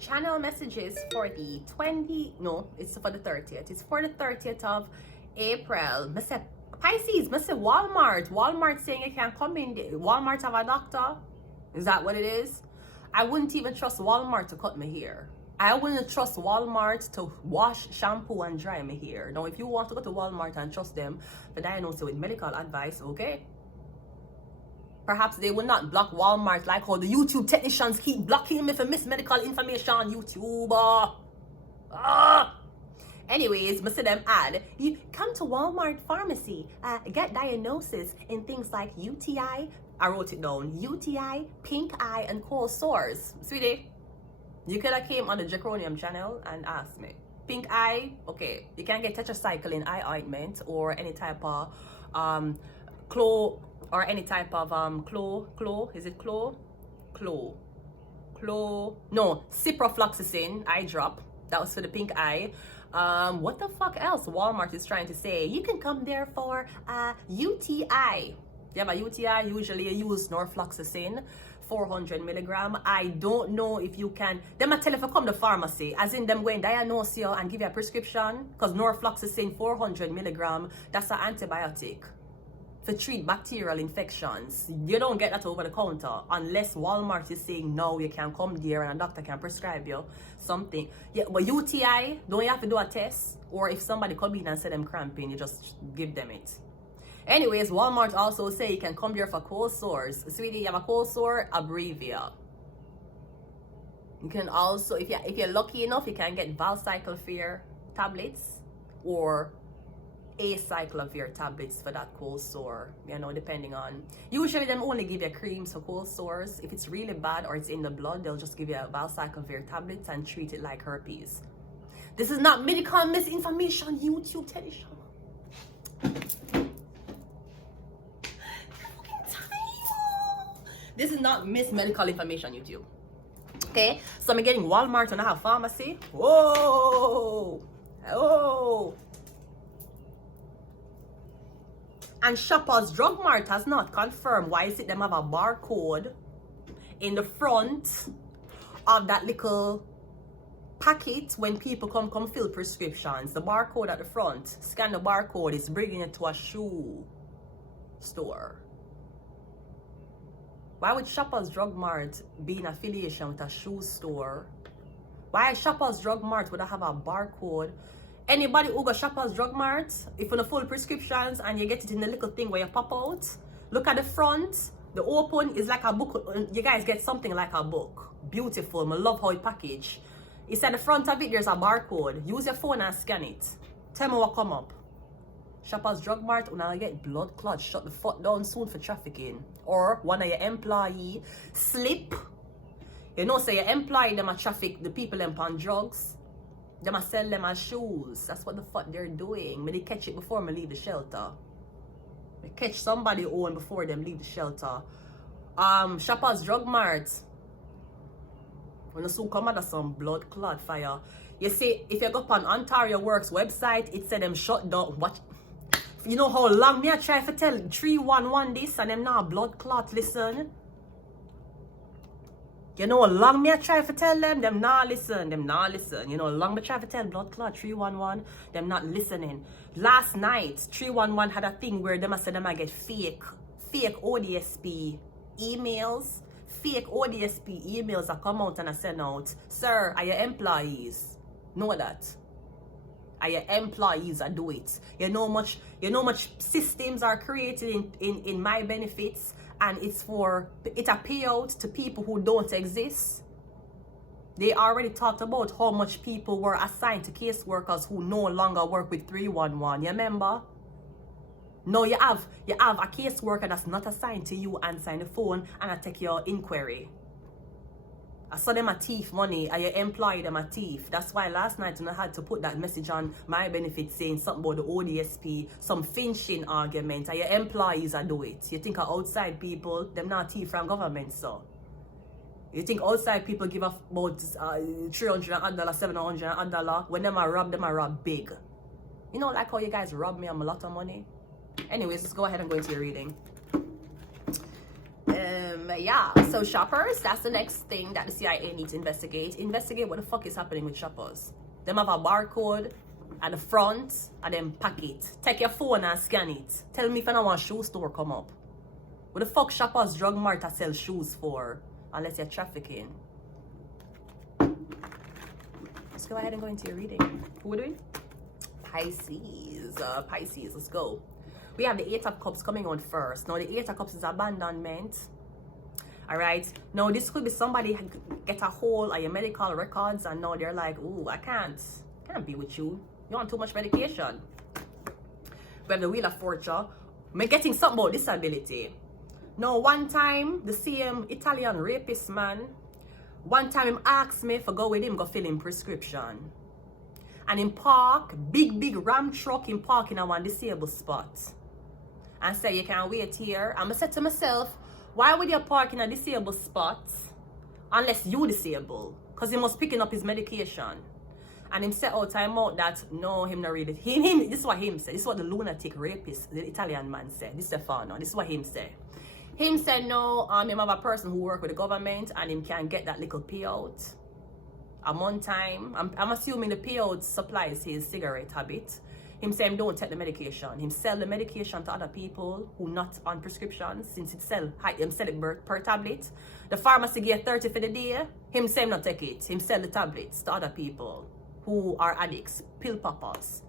channel messages for the 30th. It's for the 30th of April. Mr. Pisces, Mr. Walmart saying you can come in. Walmart have a doctor. Is that what it is? I wouldn't even trust Walmart to cut my hair. I wouldn't trust Walmart to wash, shampoo, and dry my hair. Now, if you want to go to Walmart and trust them for diagnosis with medical advice, okay? Perhaps they will not block Walmart like how the YouTube technicians keep blocking me for medical information on YouTube. Anyways, Mr. Them ad, you come to Walmart pharmacy, get diagnosis in things like UTI, I wrote it down, UTI, pink eye, and cold sores. Sweetie, you could have came on the Draconium channel and asked me. Pink eye, okay, you can get tetracycline eye ointment or any type of or any type of ciprofloxacin eye drop. That was for the pink eye. What the fuck else Walmart is trying to say? You can come there for UTI. You have a UTI, usually you use norfloxacin 400 milligram. I don't know if you can. Them I tell you if you come to pharmacy, as in them going diagnose you and give you a prescription, because norfloxacin 400 milligram, that's an antibiotic to treat bacterial infections. You don't get that over the counter unless Walmart is saying no, you can come there and a doctor can prescribe you something. Yeah, but UTI, don't you have to do a test? Or if somebody come in and say them cramping, you just give them it. Anyways, Walmart also say you can come here for cold sores. Sweetie, you have a cold sore, Abrevia. You can also, if you're lucky enough, you can get valcyclovir tablets or acyclovir tablets for that cold sore, you know, depending on. Usually them only give you creams for cold sores. If it's really bad or it's in the blood, they'll just give you a valcyclovir tablets and treat it like herpes. This is not medical misinformation, YouTube television. This is not medical information, YouTube. Okay, so I'm getting Walmart and I have pharmacy. Whoa, oh. And Shoppers Drug Mart has not confirmed why is it them have a barcode in the front of that little packet when people come fill prescriptions. The barcode at the front, scan the barcode, is bringing it to a shoe store. Why would Shoppers Drug Mart be in affiliation with a shoe store? Why Shoppers Drug Mart would have a barcode? Anybody who got Shoppers Drug Mart, if you full prescriptions and you get it in the little thing where you pop out, look at the front. The open is like a book. You guys get something like a book. Beautiful. I love how it packaged. It's at the front of it, there's a barcode. Use your phone and scan it. Tell me what come up. Shoppers Drug Mart, when I get blood clot, shut the fuck down soon for trafficking. Or one of your employee slip. You know, say your employee them a traffic the people them on drugs. Them a sell them as shoes. That's what the fuck they're doing. Me they catch it before me leave the shelter. They catch somebody own before them leave the shelter. Shoppers Drug Mart. When you soon come out of some blood clot fire. You see, if you go on Ontario Works website, it said them shut down. What? You know how long me I try to tell 311 this and them not blood clot listen. You know how long me I try to tell them not listen, You know how long me try to tell blood clot 311, them not listening. Last night 311 had a thing where them I said them I get fake ODSP emails. Fake ODSP emails that come out and I send out. Sir, are your employees? Know that. Are your employees that do it? You know much systems are created in my benefits, and it's a payout to people who don't exist. They already talked about how much people were assigned to caseworkers who no longer work with 311. You remember? No, you have a caseworker that's not assigned to you answering the phone and I take your inquiry. I saw them a thief money, and you employ them a thief. That's why last night when I had to put that message on my benefits saying something about the ODSP, some finching argument, and your employees that do it. You think of outside people, them not thief from government, so. You think outside people give up about $300, $700, when them a rob big. You know, like how you guys rob me of a lot of money? Anyways, let's go ahead and go into your reading. Yeah, so shoppers, that's the next thing that the CIA needs to investigate. Investigate what the fuck is happening with shoppers. Them have a barcode at the front and then pack it. Take your phone and scan it. Tell me if I don't want shoe store come up. What the fuck shoppers drug mart to sell shoes for? Unless you're trafficking. Let's go ahead and go into your reading. Who are we doing? Pisces. Pisces, let's go. We have the Eight of Cups coming on first. Now the Eight of Cups is abandonment. Alright. Now this could be somebody get a hold of your medical records and now they're like, ooh, I can't be with you. You want too much medication. We have the Wheel of Fortune. I'm getting something about disability. Now one time, the same Italian rapist man, one time him asked me if I go with him go fill him prescription. And in park, big ram truck in park in a one disabled spot. And say, you can wait here. And I said to myself, why would you park in a disabled spot unless you disabled? Because he must picking up his medication. And him said, oh, time out that, no, him not read it. This is what him said. This is what the lunatic rapist, the Italian man said. This is Stefano. This is what him said. Him said, no, him have a person who work with the government and him can get that little payout. A month time. I'm assuming the payout supplies his cigarette habit. Him say him don't take the medication. Him sell the medication to other people who not on prescriptions since him sell it per tablet. The pharmacy get 30 for the day. Him say him not take it. Him sell the tablets to other people who are addicts, pill poppers.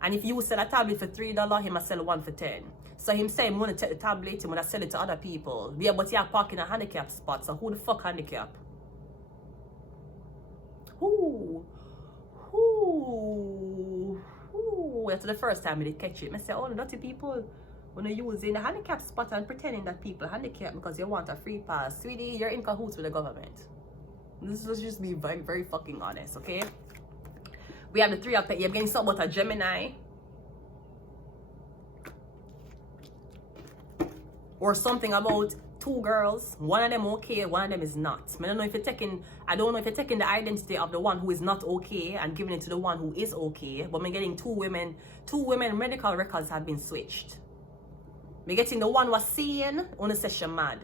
And if you sell a tablet for $3, him must sell one for 10. So him say him want to take the tablet, him want to sell it to other people. Yeah, but you're parking a handicap spot, so who the fuck handicap? Who? That's the first time I did catch it. I say, oh, dirty people when you using the handicap spot and pretending that people handicap because you want a free pass. Sweetie, you're in cahoots with the government. Let's just be very, very fucking honest, okay? We have the Three of Pentacles. You're getting something about a Gemini. Or something about two girls. One of them okay, one of them is not. I don't know if you're taking the identity of the one who is not okay and giving it to the one who is okay. But I'm getting two women medical records have been switched. I'm getting the one was seeing, only says she's mad.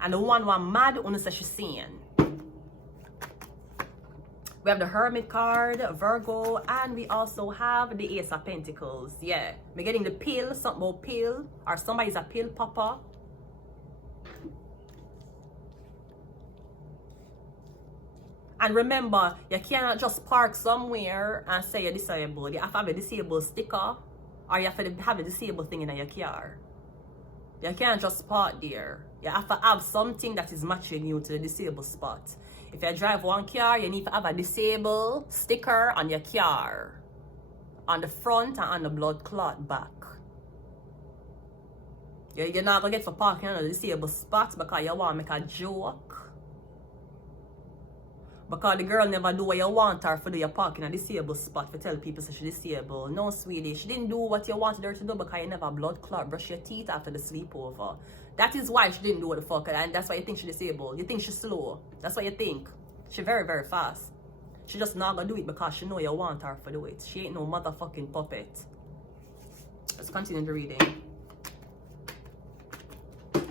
And the one was mad, only says she's seeing. We have the Hermit card, Virgo, and we also have the Ace of Pentacles. Yeah, I'm getting the pill, something about pill, or somebody's a pill popper. And remember, you cannot just park somewhere and say you're disabled. You have to have a disabled sticker, or you have to have a disabled thing in your car. You can't just park there. You have to have something that is matching you to the disabled spot. If you drive one car, you need to have a disabled sticker on your car. On the front and on the blood clot back. You're not going to get for parking on a disabled spot because you want to make a joke. Because the girl never do what you want her for do your parking in a disabled spot for tell people so she's disabled. No, sweetie, she didn't do what you wanted her to do because you never blood clot, brush your teeth after the sleepover. That is why she didn't do what the fuck, and that's why you think she's disabled. You think she's slow. That's what you think. She's very, very fast. She just not gonna do it because she know you want her to do it. She ain't no motherfucking puppet. Let's continue the reading.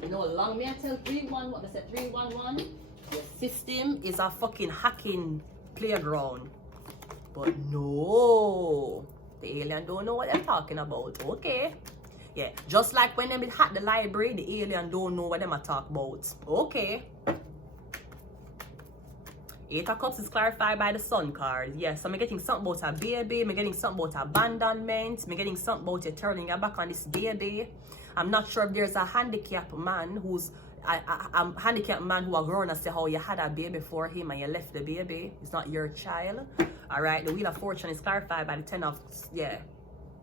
You know, long me I tell 3-1, what I said 3-1-1. The system is a fucking hacking playground. But no, the alien don't know what they're talking about. Okay. Yeah, just like when they hack the library, the alien don't know what them are talking about. Okay. Eight of Cups is clarified by the Sun card. Yes, so I'm getting something about a baby. I'm getting something about abandonment. I'm getting something about you turning your back on this baby. I'm not sure if there's a handicapped man who's a handicapped man who are grown and say how you had a baby for him and you left the baby. It's not your child. Alright, the Wheel of Fortune is clarified by the 10 of, yeah.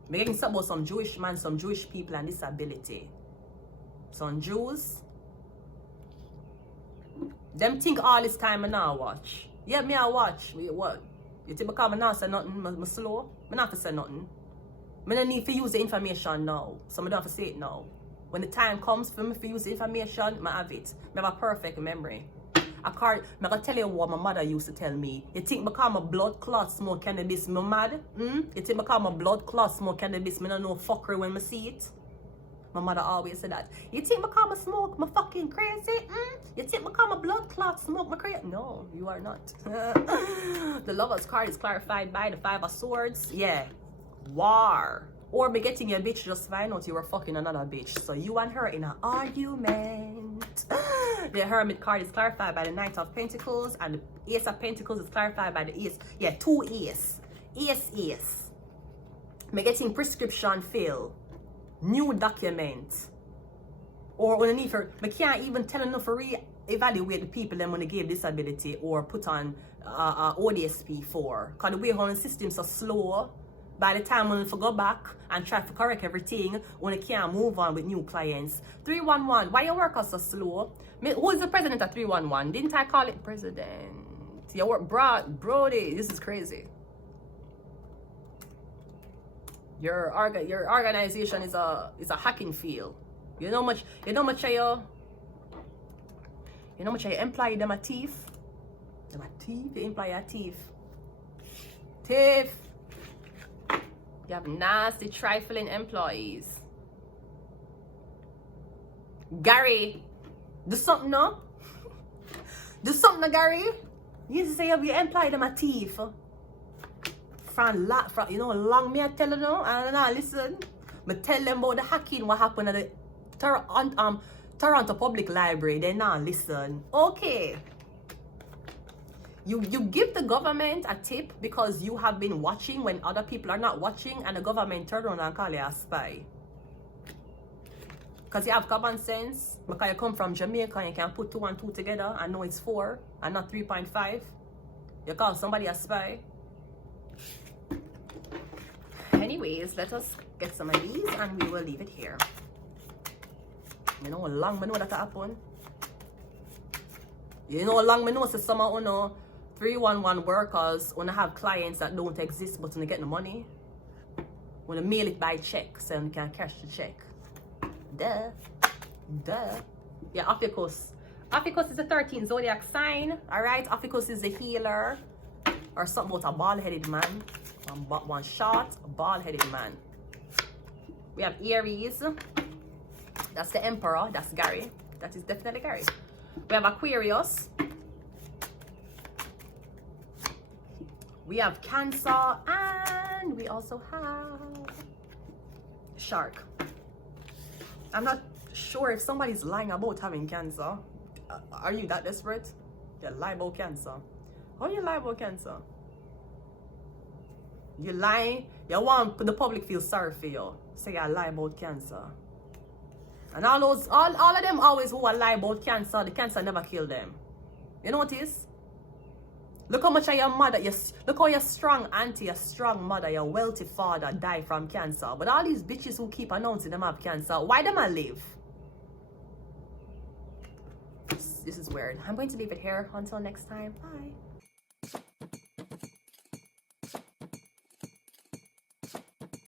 I'm getting something about some Jewish man, some Jewish people and disability. Some Jews. Them think all this time I now watch. Yeah, me I watch. Wait, what? You think because I not say nothing, I'm slow? I not have to say nothing. I don't need to use the information now. So I don't have to say it now. When the time comes for me to use the information, I have it. I have a perfect memory. I'm going to tell you what my mother used to tell me. You think because I'm a blood clot smoke cannabis, me mad? You think because I'm a blood clot smoke cannabis, I don't know fuckery when I see it? My mother always said that. You think me call me smoke, me fucking crazy? You think me call me blood clot, smoke, me crazy? No, you are not. The Lover's card is clarified by the Five of Swords. Yeah, war. Or be getting your bitch just find out you were fucking another bitch. So you and her in an argument. The Hermit card is clarified by the Knight of Pentacles. And the Ace of Pentacles is clarified by the Ace. Yeah, 2 Ace. Ace. Me getting prescription fill. New document. Or underneath her, I can't even tell enough to re-evaluate the people that want to give disability or put on ODSP for. Because the way how the system's so slow, by the time when we go back and try to correct everything, when we can't move on with new clients. 311, why your work is so slow? Who is the president of 311? Didn't I call it president? Your work, Brody, this is crazy. Your organization is a hacking field. You know much you employ them a thief. Them a thief, you employ a thief. Thief. You have nasty trifling employees. Gary, do something now. Do something now, Gary. You say you employ them a thief. From you know, long me I tell you now, and listen. Me tell them about the hacking, what happened at the Toronto Public Library. They now listen. Okay. You give the government a tip because you have been watching when other people are not watching, and the government turn around and call you a spy. Because you have common sense, because you come from Jamaica and you can put 2 and 2 together and know it's 4 and not 3.5. You call somebody a spy. Anyways, let us get some of these and we will leave it here. You know how long I know that happen? You know how long I know so some of you 311 workers when I have clients that don't exist but when they get the money. When they mail it by check so you can cash the check. Duh. Yeah, Ophiuchus. Ophiuchus is the 13th zodiac sign. Alright, Ophiuchus is the healer. Or something about a bald-headed man. One short, bald-headed man. We have Aries. That's the Emperor. That's Gary. That is definitely Gary. We have Aquarius. We have Cancer. And we also have Shark. I'm not sure if somebody's lying about having cancer. Are you that desperate? You lie about cancer. How do you lie about cancer? You lie, you want the public feel sorry for you. Say you lie about cancer. And all of them always who are lie about cancer, the cancer never kill them. You notice? Look how much of your mother, look how your strong auntie, your strong mother, your wealthy father die from cancer. But all these bitches who keep announcing them have cancer, why them I live? This is weird. I'm going to leave it here until next time. Bye.